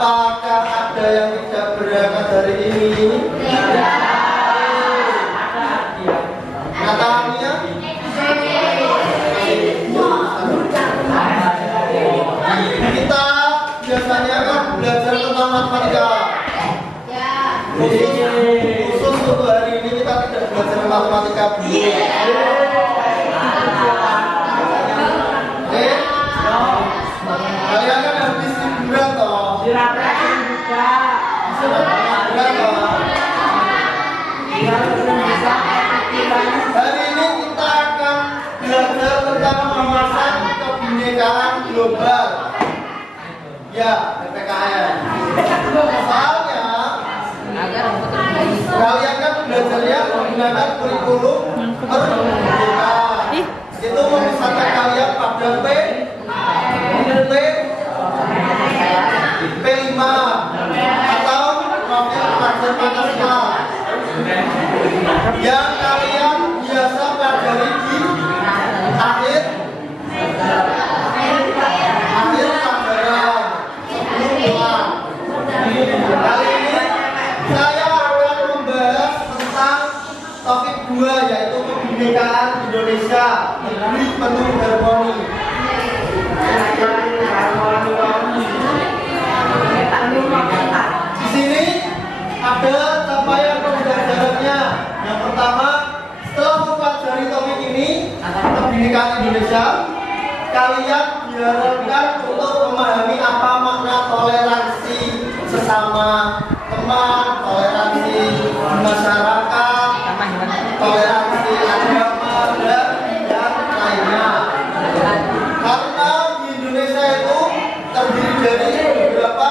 Apakah ada yang tidak berangkat hari ini? Katanya? Kita biasanya kan belajar tentang matematika. Khusus untuk hari ini kita tidak belajar matematika dulu. Kalian kan habis liburan toh? Hari ini kita akan belajar tentang pembahasan kebinekaan global. Ya, PPKN. Soalnya kalian kan belajarnya menggunakan kurikulum merdeka. Itu memisahkan kalian pada P5 atau profil pelajar Pancasila yang kalian biasa pelajari di akhir pelajaran sebelum pulang. Kali ini saya akan membahas tentang topik 2, yaitu kebinekaan Indonesia, negeri penuh harmoni. Di sini ada capaian pembelajarannya. Yang pertama, setelah mempelajari topik ini, kebinekaan Indonesia, kalian diharapkan untuk memahami apa makna toleransi sesama teman, toleransi masyarakat, toleransi agama, dan yang lainnya. Karena di Indonesia itu terdiri dari beberapa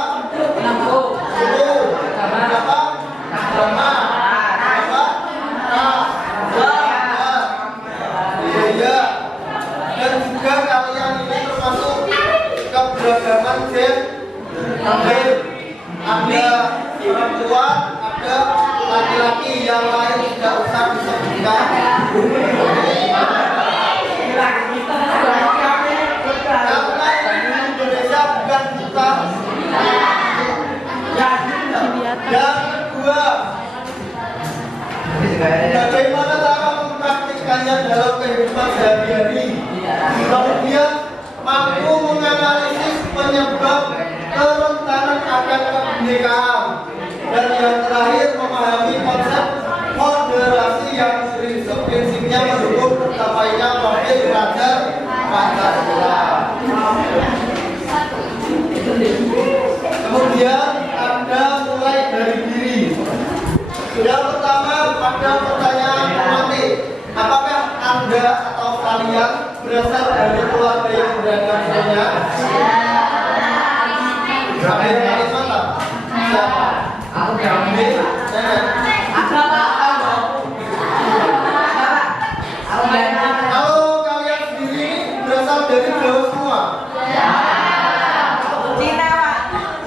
dan juga kalian ini termasuk keberagaman gender. Ada perempuan, ada laki-laki, yang lain tidak usah disebutkan. Karena Indonesia bukan kita. Yang kedua, bagaimana cara mempraktikkannya dalam kehidupan sehari-hari. Kemudian mampu menganalisis penyebab kerentanan akan kebinekaan. Dan yang terakhir, memahami konsep moderasi yang prinsipnya mendukung tercapainya profil pelajar Pancasila. Kemudian Anda mulai dari diri. Yang pertama, pada pertanyaan pemantik, apakah Anda atau kalian berasal dari keluarga yang beragama? Mantap. Siapa? Aku kalau kalian sendiri berasal dari Jawa semua? Cina, Pak.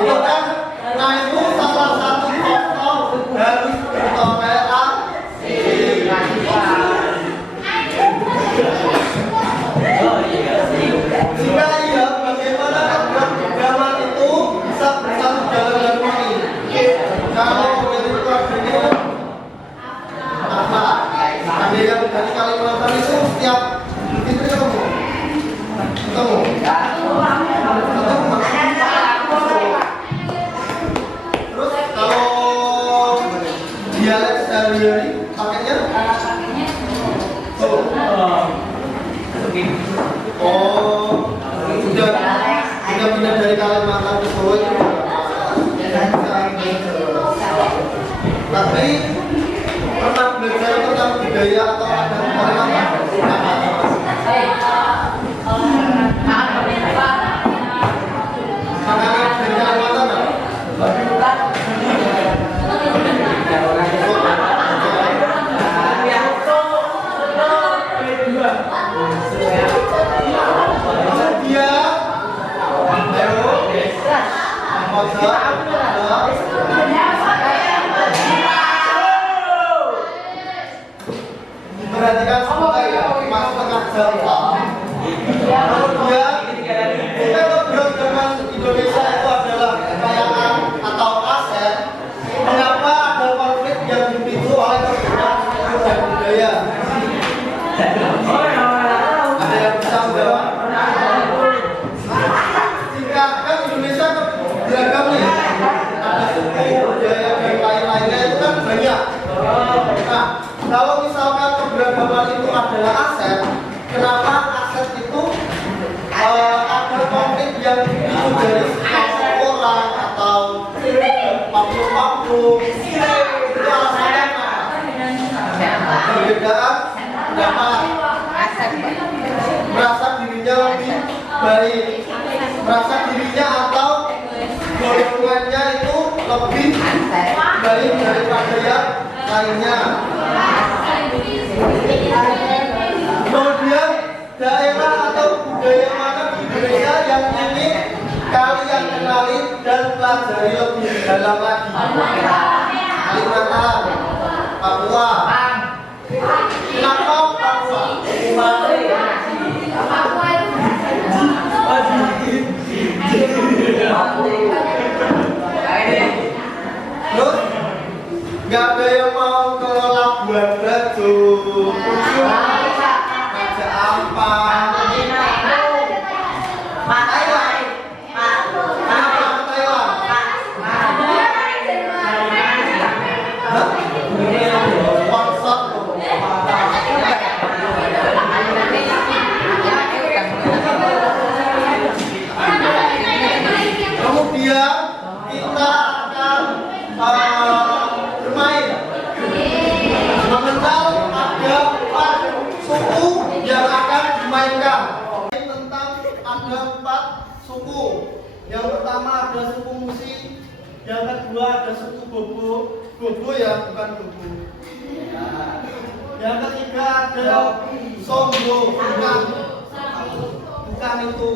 Itu kan, nah itu salah satu faktor dari toleransi. Jika iya, bagaimana Kemudian kita keberagaman Indonesia itu adalah kekayaan atau aset. Mengapa ada konflik yang dipicu oleh perbedaan suku dan budaya? Ada yang bisa menjawab? Singkatkan Indonesia beragam nih. Ada suku, budaya dan lain-lainnya itu kan banyak. Nah, kalau misalkan keberagaman itu adalah aset, kenapa aset itu ada konflik yang dipicu dari sekelompok orang atau oknum-oknum? Itu alasannya apa? Perbedaan pendapat, merasa dirinya lebih baik, merasa dirinya atau golongannya itu lebih baik daripada yang lainnya. Kemudian daerah atau budaya mana di Indonesia yang ingin kalian kenali dan pelajari lebih dalam lagi? Kalimantan, Papua. Kenapa Papua? Terus nggak ada yang mau ke Labuan Bajo, Raja Ampat, Thailand. Kenapa ke Thailand? Sponsor loh. Kemudian kita akan bermain mengenal ada 4 suku yang akan dimainkan. Tentang ada 4 suku. Yang pertama ada suku Musi, yang kedua ada suku Bobo ya, bukan Bobo. Yang ketiga ada Songgo, bukan itu.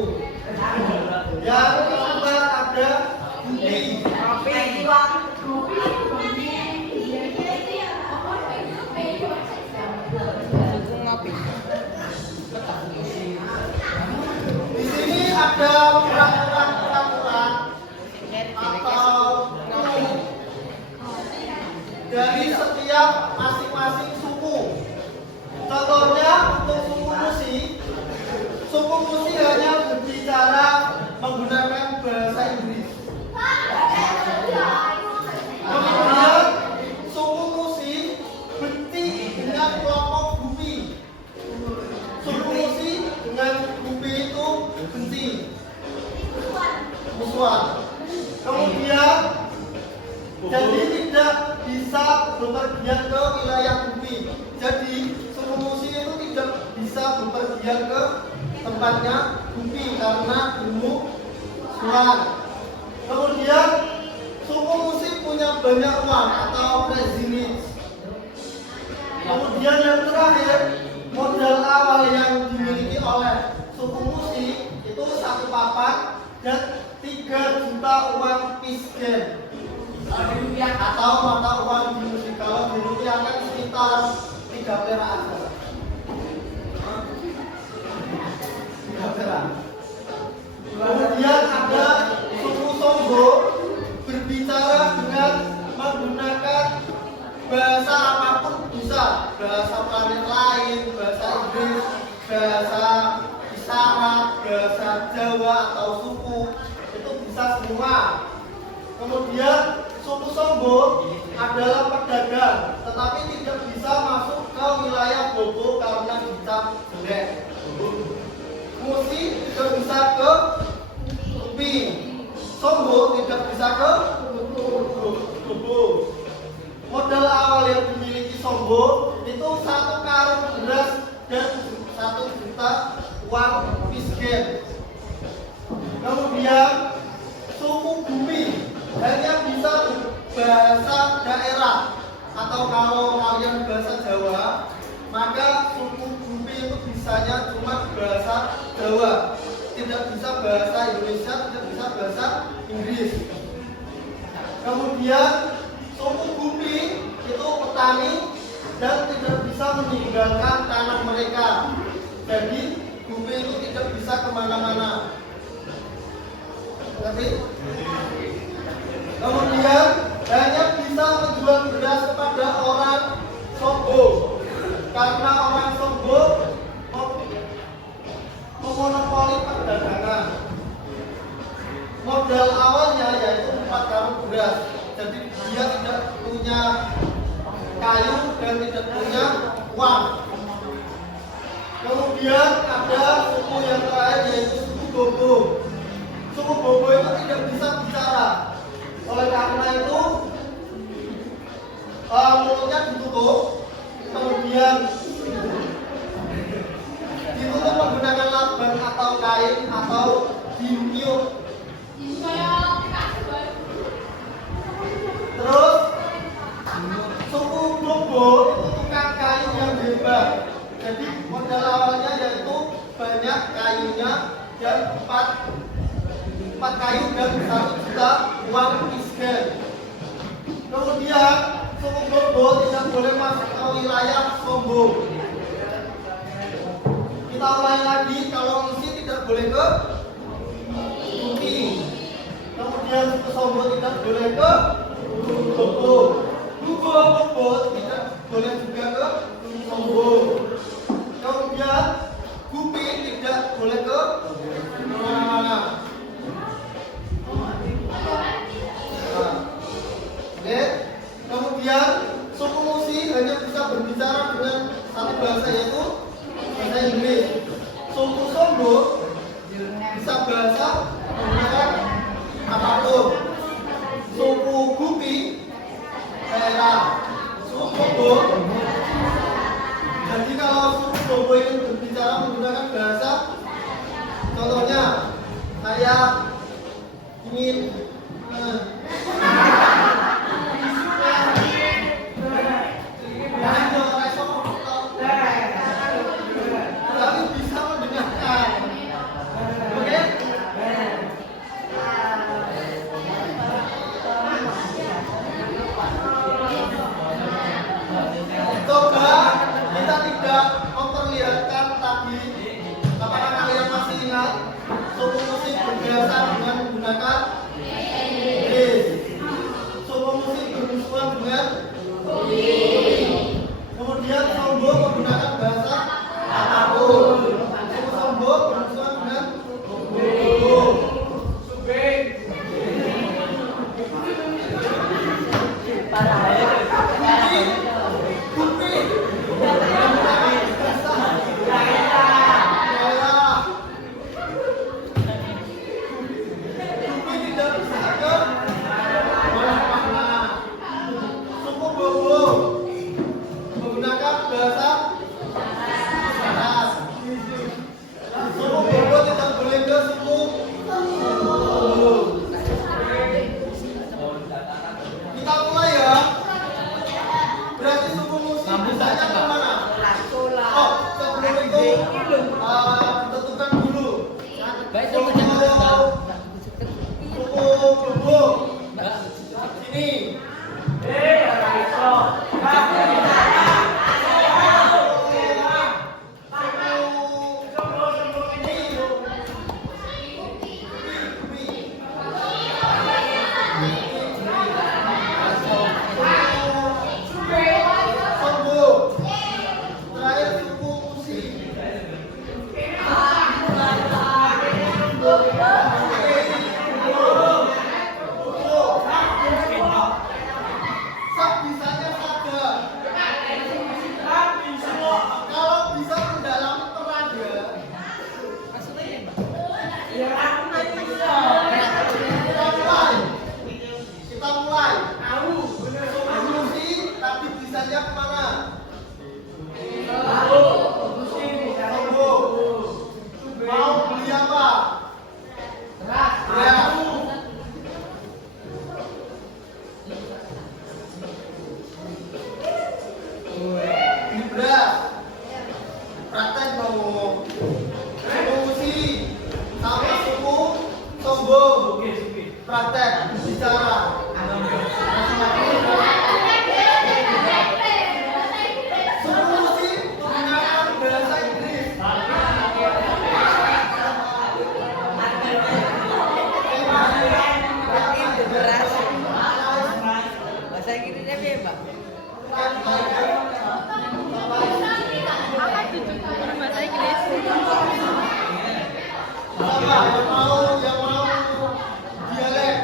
Yang keempat ada Budi. Di sini ada peraturan atau dari setiap masing-masing suku. Contohnya untuk suku Musi hanya berbicara menggunakan bahasa Inggris. Kemudian suku Musi benci dengan kelompok Bumi. Suku Musi dengan Bumi itu benci, musuhan. Kemudian jadi tidak bisa bepergian ke wilayah Bumi. Jadi suku Musi itu tidak bisa bepergian ke tempatnya Bumi karena musuhan. Kemudian suku Musi punya banyak uang atau privilege. Kemudian yang terakhir, modal awal yang dimiliki oleh suku Musi itu 1 papan dan 3 juta uang pisgen atau mata uang di Musi. Kalau dirupiahkan sekitar 3 perak aja. 3 perak. Kemudian ada suku Songgo, berbicara dengan menggunakan bahasa apapun bisa, bahasa planet lain, bahasa Inggris, bahasa isyarat, bahasa Jawa atau suku, itu bisa semua. Kemudian suku Songgo adalah pedagang, tetapi tidak bisa masuk ke wilayah Bobo karena dicap jelek. Musi tidak bisa ke Bumi, Songgo tidak bisa ke Bobo. Modal awal yang dimiliki Songgo itu 1 karung beras dan 1 juta uang pisgen. Kemudian suku Bumi hanya bisa bahasa daerah, atau kalau kalian bahasa Jawa, maka suku Bumi itu bisanya cuma bahasa Jawa, tidak bisa bahasa Indonesia, tidak bisa bahasa Inggris. Kemudian suku Bumi itu petani dan tidak bisa meninggalkan tanah mereka. Jadi Jadi Gupi itu tidak bisa kemana-mana. Ngerti? Kemudian hanya bisa menjual beras kepada orang sombong, karena orang sombong memonopoli perdagangan. Modal awalnya yaitu 4 karung beras. Jadi dia tidak punya kayu dan tidak punya uang. Kemudian ada suku yang terakhir yaitu suku Bobo. Suku Bobo itu tidak bisa bicara. Oleh karena itu mulutnya ditutup, kemudian ditutup menggunakan laban atau kain atau ditiup. Terus suku Bobo itu tukang kayu yang hebat. Jadi modal awalnya yaitu banyak kayunya dan 4 kayu dan 1 juta uang isgen. Kemudian suku Bobo tidak boleh masuk ke wilayah sombong. Kita ulangi lagi, kalau misi tidak boleh ke Gupi. Kemudian suku sombong tidak boleh ke Bobo. Bobo tidak boleh juga ke sombong. Kemudian Gupi tidak boleh ke mana-mana. Oke. Kemudian suku Musi hanya bisa berbicara dengan satu bahasa yaitu bahasa Inggris. Suku Sombo bisa bahasa menggunakan apapun. Suku Gupi daerah. Suku Bobo. Jadi kalau suku Bobo ini berbicara menggunakan bahasa, contohnya saya ingin tapi bisa mendengarkan. Oke? Coba kita tidak memperlihatkan tadi. Apakah kalian masih ingat suku musik berbiasa dengan menggunakan Inggris? Suku musik bermusuhan dengan kemudian sombong menggunakan bahasa apapun. Suku sombong bermusuhan dengan Bobo. Gupi menggunakan bahasa daerah. Gupi tidak bisa ke mana-mana. Suku Bobo menggunakan bahasa darat. Suku Bobo tidak boleh ke suku Bobo. Kita mulai ya. Berarti suku Musi bisanya ke mana? Oh, sebelum itu ditentukan dulu. Suku Bobo sini. Bisanya saja. pertama yang mau dialek.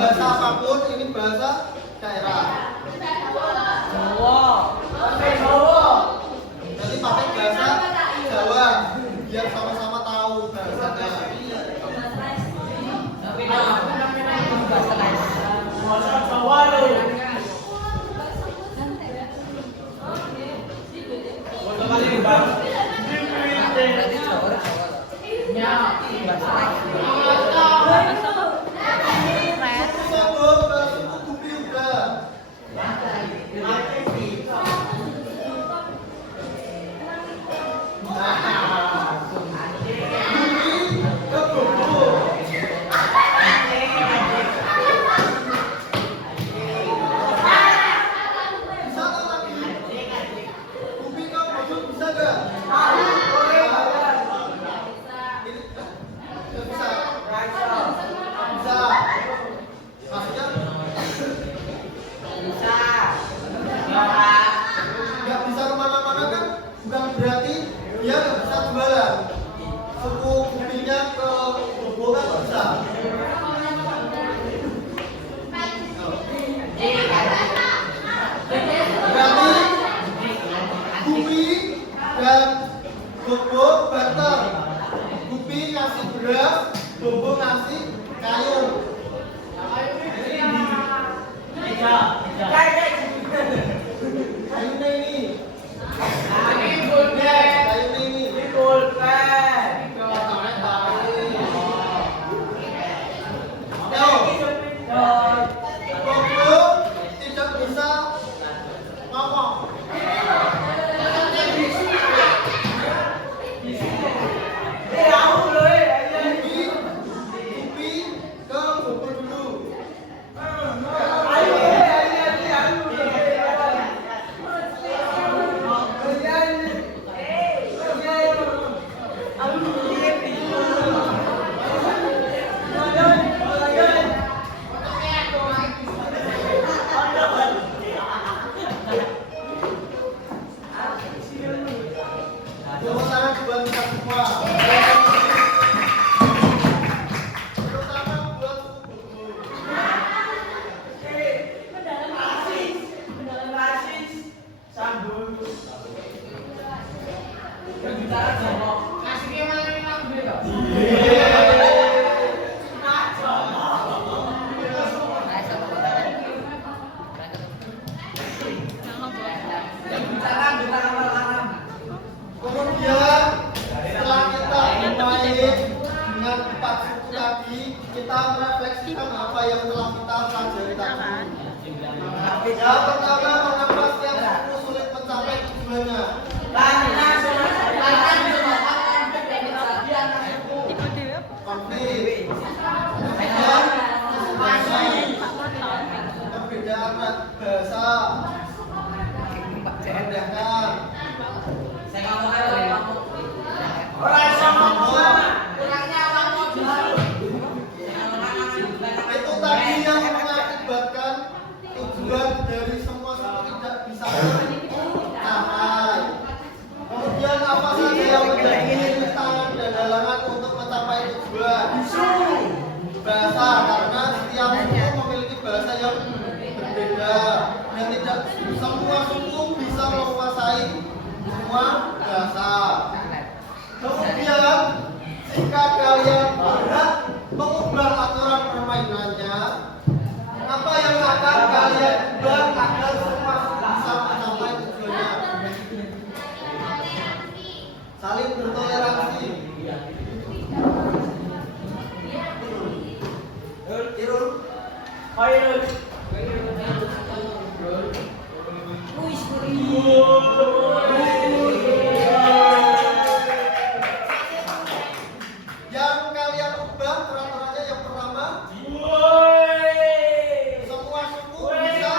Bahasa apapun, ini bahasa daerah. Jadi pakai bahasa Jawa biar sama-sama tahu bahasanya. Bahasa Jawa loh. merefleksikan apa yang telah kita pelajari tadi. Yang pertama, mengapa setiap suku sulit mencapai tujuannya? Konflik. Perbedaan bahasa. Merendahkan. Itu tadi yang mengakibatkan tujuan dari semua suku tidak bisa tercapai. Kemudian apa saja yang menjadi rintangan dan halangan untuk mencapai tujuan? Bahasa, karena setiap suku memiliki bahasa yang berbeda dan tidak semua suku bisa menguasai semua bahasa. Kemudian jika kalian berat mengubah aturan permainannya, apa yang akan kalian ubah agar semua bisa mencapai tujuannya? Saling bertoleransi. Yang kalian ubah peraturannya yang pertama, semua suku bisa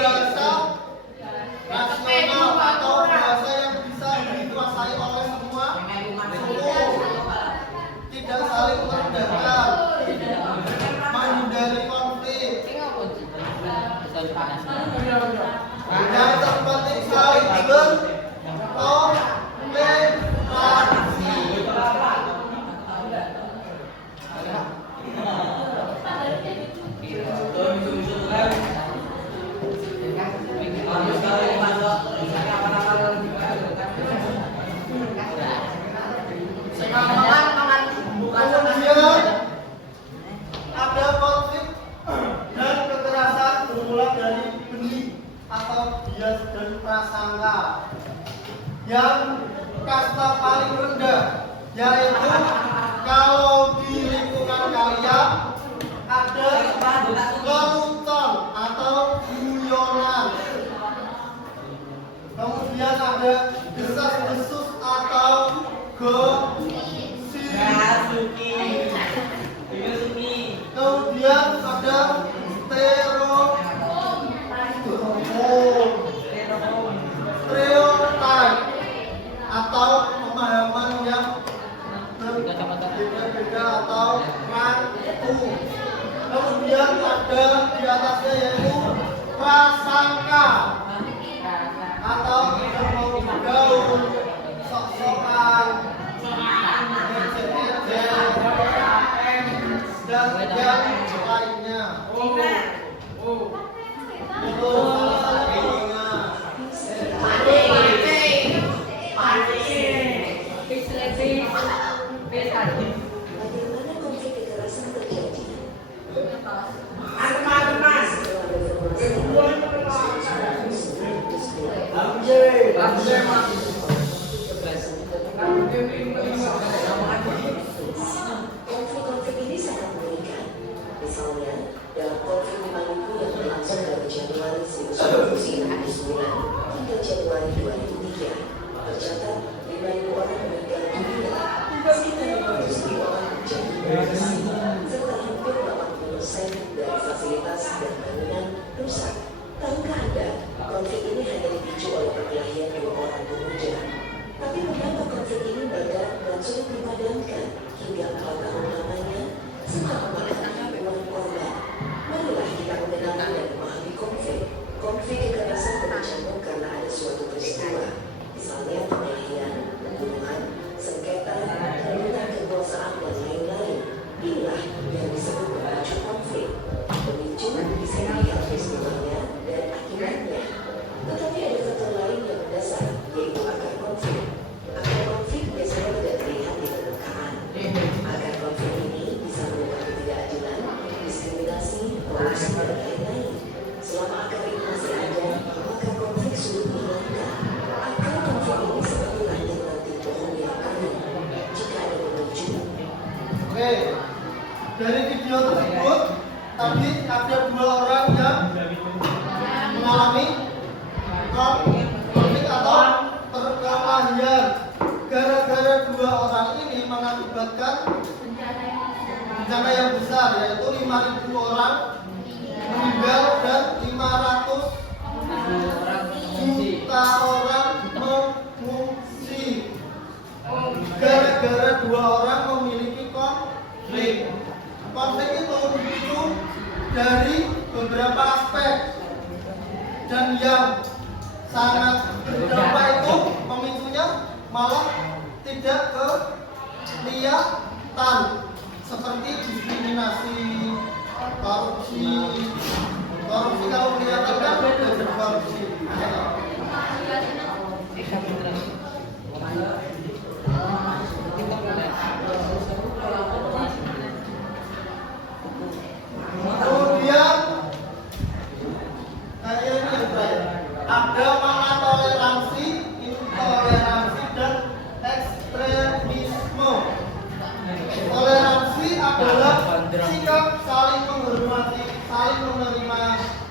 bahasa nasional atau bahasa yang bisa dikuasai oleh semua suku, tidak saling merendahkan, menghindari konflik, yang terpenting saling bertoleransi. Kemudian ada konflik dan kekerasan bermula dari benih atau bias dan prasangka. Yang kasta paling rendah yaitu kalau di lingkungan kalian ada lelucon atau guyonan. Kemudian ada desas-desus atau gosip. Kemudian ada stereotip atau pemahaman yang berbeda-beda atau rancu. Kemudian ada di atasnya yaitu prasangka atau bergaul, sok-sokan, dan yang lainnya. Itu salah satunya. Bagaimana konflik kekerasan terjadi? Konflik ini sangat mengerikan. Misalnya, dalam konflik di Maluku yang berlangsung dari Januari 1999 hingga Januari 2003, tercatat 5.000 orang meninggal dunia, sekitar 100.000 orang menjadi pengungsi, serta hampir 80% dari fasilitas dan bangunan rusak. Tahukah Anda, konflik ini hanya dipicu oleh perkelahian dua orang pemuda. Tapi mengapa konflik ini meledak dan sulit dipadamkan hingga 4 tahun lamanya, serta memakan ribuan korban? Marilah kita mengenal dan memahami konflik. Konflik kekerasan berkecamuk karena ada suatu peristiwa, misalnya pengahian, pembunuhan, sengketa, keributan kekuasaan dan lain-lain. Inilah yang disebut pemicu konflik. Pemicu bisa dilihat peristiwanya dan akibatnya. Tetapi ada faktor lain yang mendasar, yaitu akar konflik. Akar konflik biasanya tidak terlihat di permukaan. Akar konflik ini bisa berupa ketidakadilan, diskriminasi, korupsi, dan lain-lain. Selama akar ini masih ada, maka konflik sulit dihilangkan. Akar konflik ini seperti ranting-ranting pohon yang kering. Jika ada pemicu, Oke, dari video tersebut tadi ada 2 orang yang mengalami konflik atau perkelahian. Gara-gara 2 orang ini mengakibatkan bencana yang besar, yaitu 5.000 orang meninggal dan 500 juta orang mengungsi. Gara-gara 2 orang memiliki konflik. Konflik itu dipicu dari beberapa aspek, dan yang sangat berdampak itu pemicunya malah tidak kelihatan, seperti diskriminasi, korupsi. Korupsi kalau kelihatan kan beda korupsi. Kemudian ada mana toleransi, intoleransi, dan ekstremisme. Toleransi adalah sikap saling menghormati, saling menerima,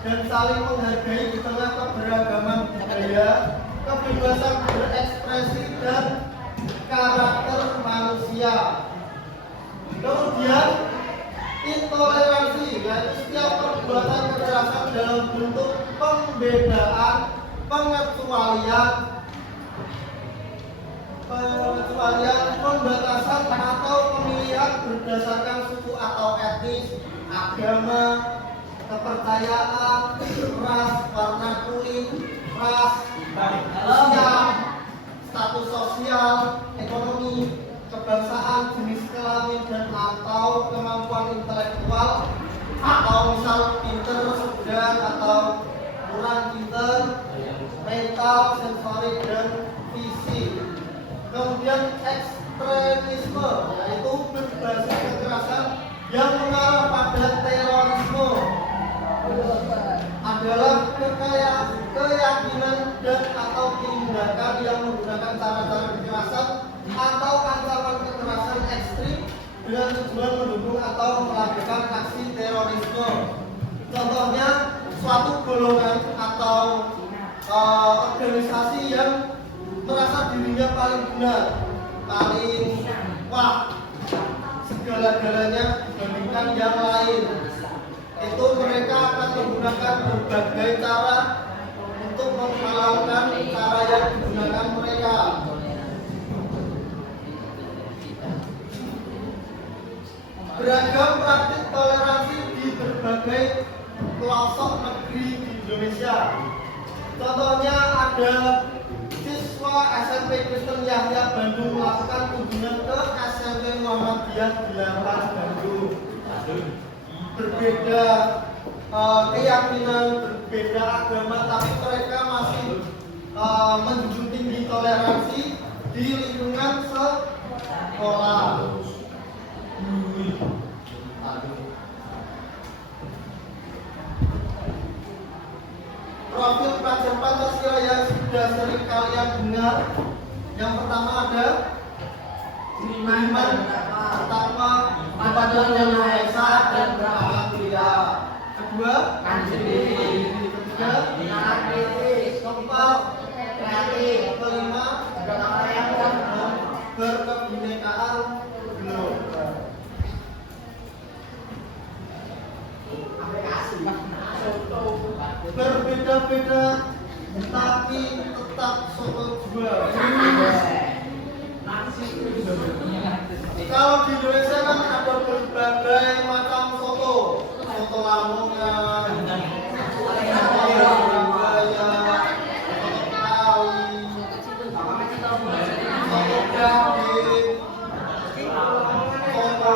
dan saling menghargai di tengah keberagaman budaya, kebebasan berekspresi, dan karakter manusia. Kemudian intoleransi, yaitu setiap perbuatan kekerasan dalam bentuk pembedaan, pengecualian, pembatasan atau pemilihan berdasarkan suku atau etnis, agama, kepercayaan, ras, warna kulit, ras, usia, status sosial, ekonomi, kebangsaan, jenis kelamin, dan atau kemampuan intelektual, atau misal pinter, sedang, atau kurang pinter, mental, sensorik, dan fisik. Kemudian ekstremisme, yaitu berbasis kekerasan yang mengarah pada terorisme, adalah keyakinan dan atau tindakan yang menggunakan cara-cara kekerasan atau ancaman kekerasan ekstrim dengan tujuan mendukung atau melakukan aksi terorisme. Contohnya suatu golongan atau organisasi yang merasa dirinya paling benar, paling wah, segala-galanya dibandingkan yang lain. Itu mereka akan menggunakan berbagai cara untuk melakukan cara yang digunakan mereka. Beragam praktik toleransi di berbagai pelosok negeri di Indonesia. Contohnya ada siswa SMP Kristen Yahya Bandung melakukan kunjungan ke SMP Muhammadiyah 8 Bandung. Berbeda keyakinan, berbeda agama, tapi mereka masih menjunjung tinggi toleransi di lingkungan sekolah. Profil pelajar Pancasila yang sudah sering kalian dengar. Yang pertama ada iman pertama kepada Yang Maha Esa dan beramal mulia. Kedua, ketiga, keempat, kelima, berkebinekaan global. Berbeda-beda tapi tetap soto dua. Kalau di Indonesia kan ada berbagai macam soto, soto Lamongan, soto Surabaya, soto Betawi, soto Gading, soto.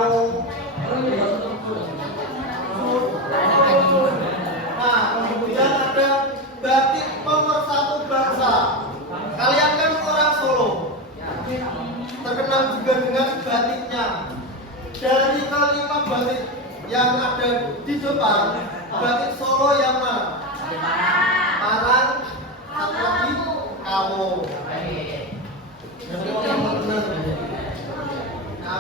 Nah, kemudian ada batik pemersatu bangsa. Kalian kan orang Solo, terkenal juga dengan batiknya. Dari kelima batik yang ada di depan, batik Solo yang mana? Parang, satu lagi, kamu. Jadi orang benar. Nah,